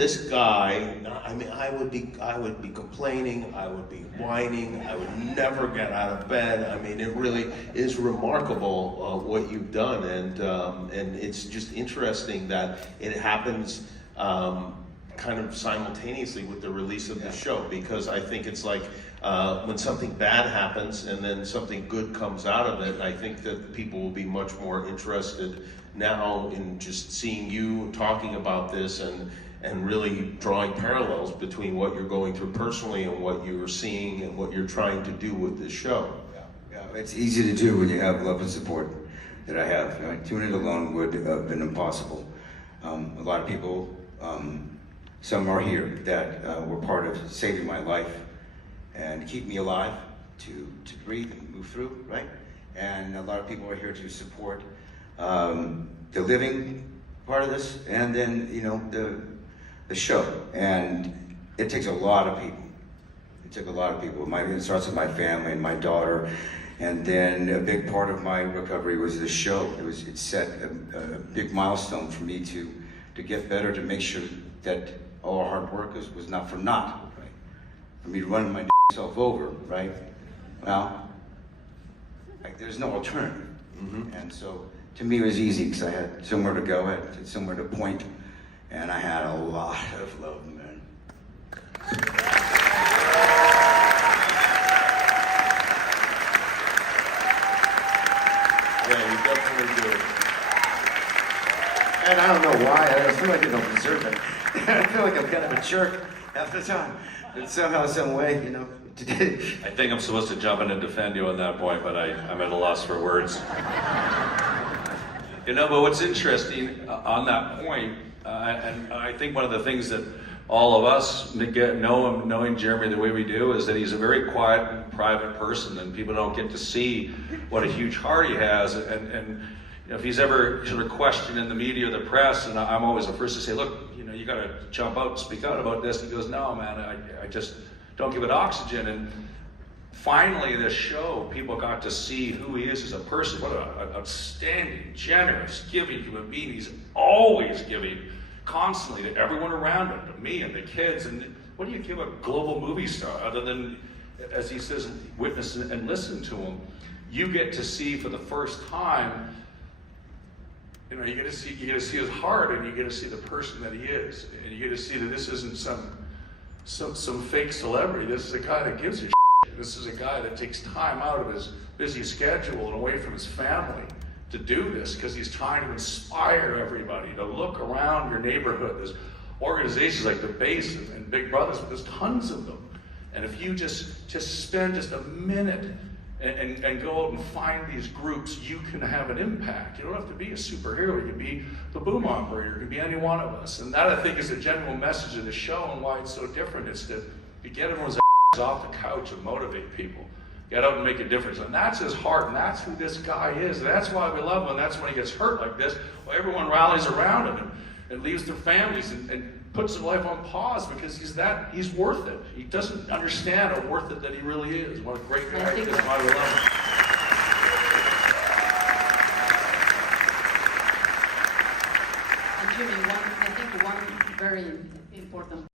This guy, I mean, I would be complaining, I would be whining, I would never get out of bed. I mean, it really is remarkable what you've done, and it's just interesting that it happens kind of simultaneously with the release of the show, because I think it's like when something bad happens and then something good comes out of it, I think that people will be much more interested now in just seeing you talking about this and really drawing parallels between what you're going through personally and what you're seeing and what you're trying to do with this show. Yeah, it's easy to do when you have love and support that I have. Doing it alone would have been impossible. A lot of people, some are here that were part of saving my life and keep me alive to breathe and move through, right? And a lot of people are here to support the living part of this, and then, you know, the show. And it takes a lot of people. It took a lot of people. It starts with my family and my daughter, and then a big part of my recovery was the show. It set a big milestone for me to get better, to make sure that all our hard work was not for naught, right? For me to run myself over, right? Well, there's no alternative. Mm-hmm. And so to me it was easy because I had somewhere to go, I had somewhere to point, and I had a lot of love, man. Yeah, you definitely do. And I don't know why, I feel like I don't deserve it. I feel like I'm kind of a jerk half the time. But somehow, some way, you know. I think I'm supposed to jump in and defend you on that point, but I'm at a loss for words. You know, but what's interesting on that point, and I think one of the things that all of us knowing Jeremy the way we do, is that he's a very quiet and private person, and people don't get to see what a huge heart he has. And you know, if he's ever sort of questioned in the media or the press, and I'm always the first to say, look, you know, you got to jump out and speak out about this. He goes, no, man, I just don't give it oxygen. And finally, this show, people got to see who he is as a person. What an outstanding, generous, giving human being. He's always giving, constantly, to everyone around him, to me and the kids. And what do you give a global movie star other than, as he says, witness and listen to him? You get to see for the first time, you know, you get to see his heart, and you get to see the person that he is, and you get to see that this isn't some fake celebrity. This is a guy that gives a shit. This is a guy that takes time out of his busy schedule and away from his family to do this, because he's trying to inspire everybody to look around your neighborhood. There's organizations like the Base and Big Brothers, but there's tons of them. And if you just spend just a minute and go out and find these groups, you can have an impact. You don't have to be a superhero. You can be the boom operator. You can be any one of us. And that, I think, is the general message of the show, and why it's so different. It's to get everyone's off the couch and motivate people. Get out and make a difference. And that's his heart, and that's who this guy is. And that's why we love him. And that's when he gets hurt like this, well, everyone rallies around him and leaves their families and puts their life on pause, because he's worth it. He doesn't understand how worth it that he really is. What a great guy. That's why we love him. And Jimmy, I think one very important